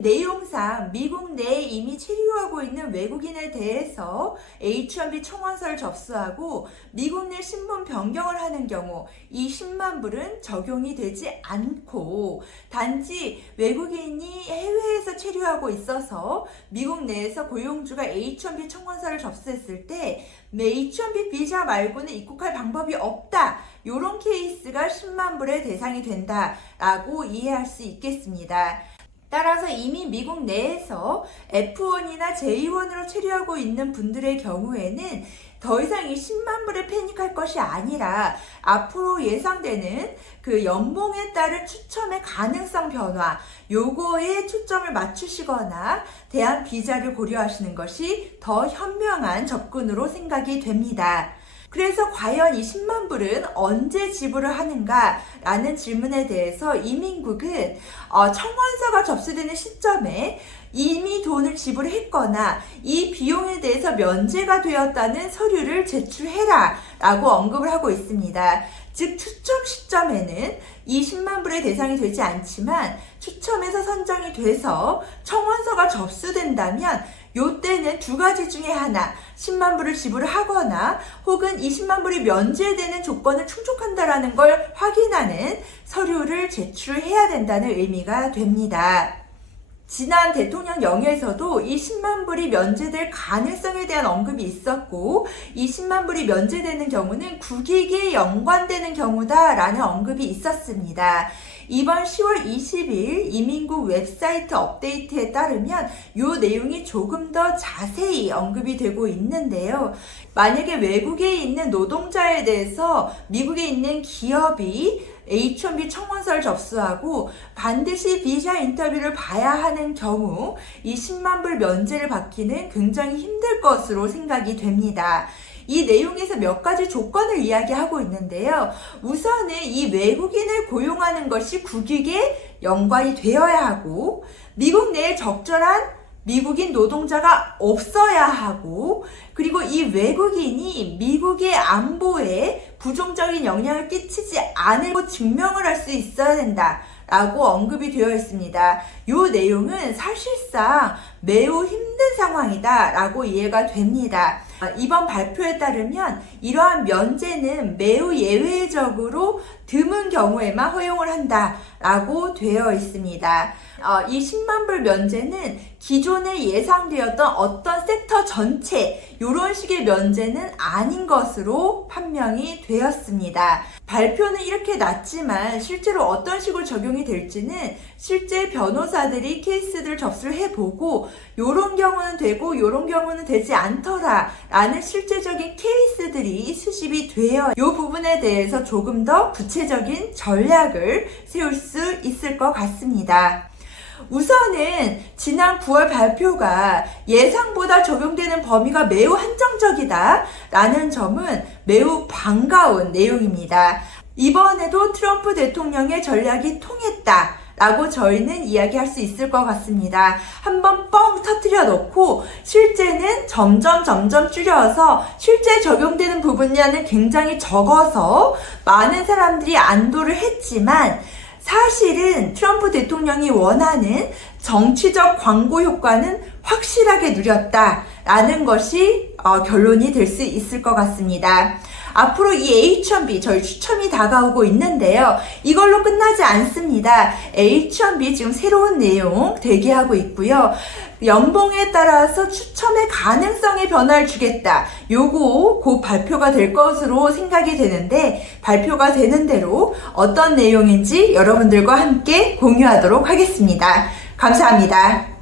내용상 미국 내에 이미 체류하고 있는 외국인에 대해서 H-1B 청원서를 접수하고 미국 내 신분 변경을 하는 경우 이 10만 불은 적용이 되지 않고, 단지 외국인이 해외에서 체류하고 있어서 미국 내에서 고용주가 H-1B 청원서를 접수했을 때 H-1B 비자 말고는 입국할 방법이 없다, 이런 케이스가 10만 불의 대상이 된다라고 이해할 수 있겠습니다. 따라서 이미 미국 내에서 F1이나 J1으로 체류하고 있는 분들의 경우에는 더 이상 이 10만 불에 패닉할 것이 아니라 앞으로 예상되는 그 연봉에 따른 추첨의 가능성 변화, 요거에 초점을 맞추시거나 대한 비자를 고려하시는 것이 더 현명한 접근으로 생각이 됩니다. 그래서 과연 이 10만 불은 언제 지불을 하는가 라는 질문에 대해서 이민국은 청원서가 접수되는 시점에 이미 돈을 지불했거나 이 비용에 대해서 면제가 되었다는 서류를 제출해라 라고 언급을 하고 있습니다. 즉 추첨 시점에는 이 10만 불의 대상이 되지 않지만 추첨에서 선정이 돼서 청원서가 접수된다면 요때는 두 가지 중에 하나, 10만 불을 지불을 하거나 혹은 이 10만 불이 면제되는 조건을 충족한다라는 걸 확인하는 서류를 제출해야 된다는 의미가 됩니다. 지난 대통령 영에서도 이 10만 불이 면제될 가능성에 대한 언급이 있었고, 이 10만 불이 면제되는 경우는 국익에 연관되는 경우다라는 언급이 있었습니다. 이번 10월 20일 이민국 웹사이트 업데이트에 따르면 이 내용이 조금 더 자세히 언급이 되고 있는데요. 만약에 외국에 있는 노동자에 대해서 미국에 있는 기업이 H-1B 청원서를 접수하고 반드시 비자 인터뷰를 봐야 하는 경우 이 10만 불 면제를 받기는 굉장히 힘들 것으로 생각이 됩니다. 이 내용에서 몇 가지 조건을 이야기하고 있는데요. 우선은 이 외국인을 고용하는 것이 국익에 연관이 되어야 하고, 미국 내에 적절한 미국인 노동자가 없어야 하고, 그리고 이 외국인이 미국의 안보에 부정적인 영향을 끼치지 않을 증명을 할 수 있어야 된다 라고 언급이 되어 있습니다. 이 내용은 사실상 매우 힘든 상황이다 라고 이해가 됩니다. 이번 발표에 따르면 이러한 면제는 매우 예외적으로 드문 경우에만 허용을 한다라고 되어 있습니다. 이 10만 불 면제는 기존에 예상되었던 어떤 섹터 전체 이런 식의 면제는 아닌 것으로 판명이 되었습니다. 발표는 이렇게 났지만 실제로 어떤 식으로 적용이 될지는 실제 변호사들이 케이스들을 접수를 해보고 요런 경우는 되고 요런 경우는 되지 않더라 라는 실제적인 케이스들이 수집이 되어 이 부분에 대해서 조금 더 구체적인 전략을 세울 수 있을 것 같습니다. 우선은 지난 9월 발표가 예상보다 적용되는 범위가 매우 한정적이다 라는 점은 매우 반가운 내용입니다. 이번에도 트럼프 대통령의 전략이 통했다 라고 저희는 이야기할 수 있을 것 같습니다. 한번 뻥 터뜨려 놓고 실제는 점점 줄여서 실제 적용되는 분야는 굉장히 적어서 많은 사람들이 안도를 했지만, 사실은 트럼프 대통령이 원하는 정치적 광고 효과는 확실하게 누렸다라는 것이 결론이 될 수 있을 것 같습니다. 앞으로 이 H-1B 저희 추첨이 다가오고 있는데요. 이걸로 끝나지 않습니다. H-1B 지금 새로운 내용 대기하고 있고요. 연봉에 따라서 추첨의 가능성에 변화를 주겠다. 요거 곧 발표가 될 것으로 생각이 되는데, 발표가 되는 대로 어떤 내용인지 여러분들과 함께 공유하도록 하겠습니다. 감사합니다.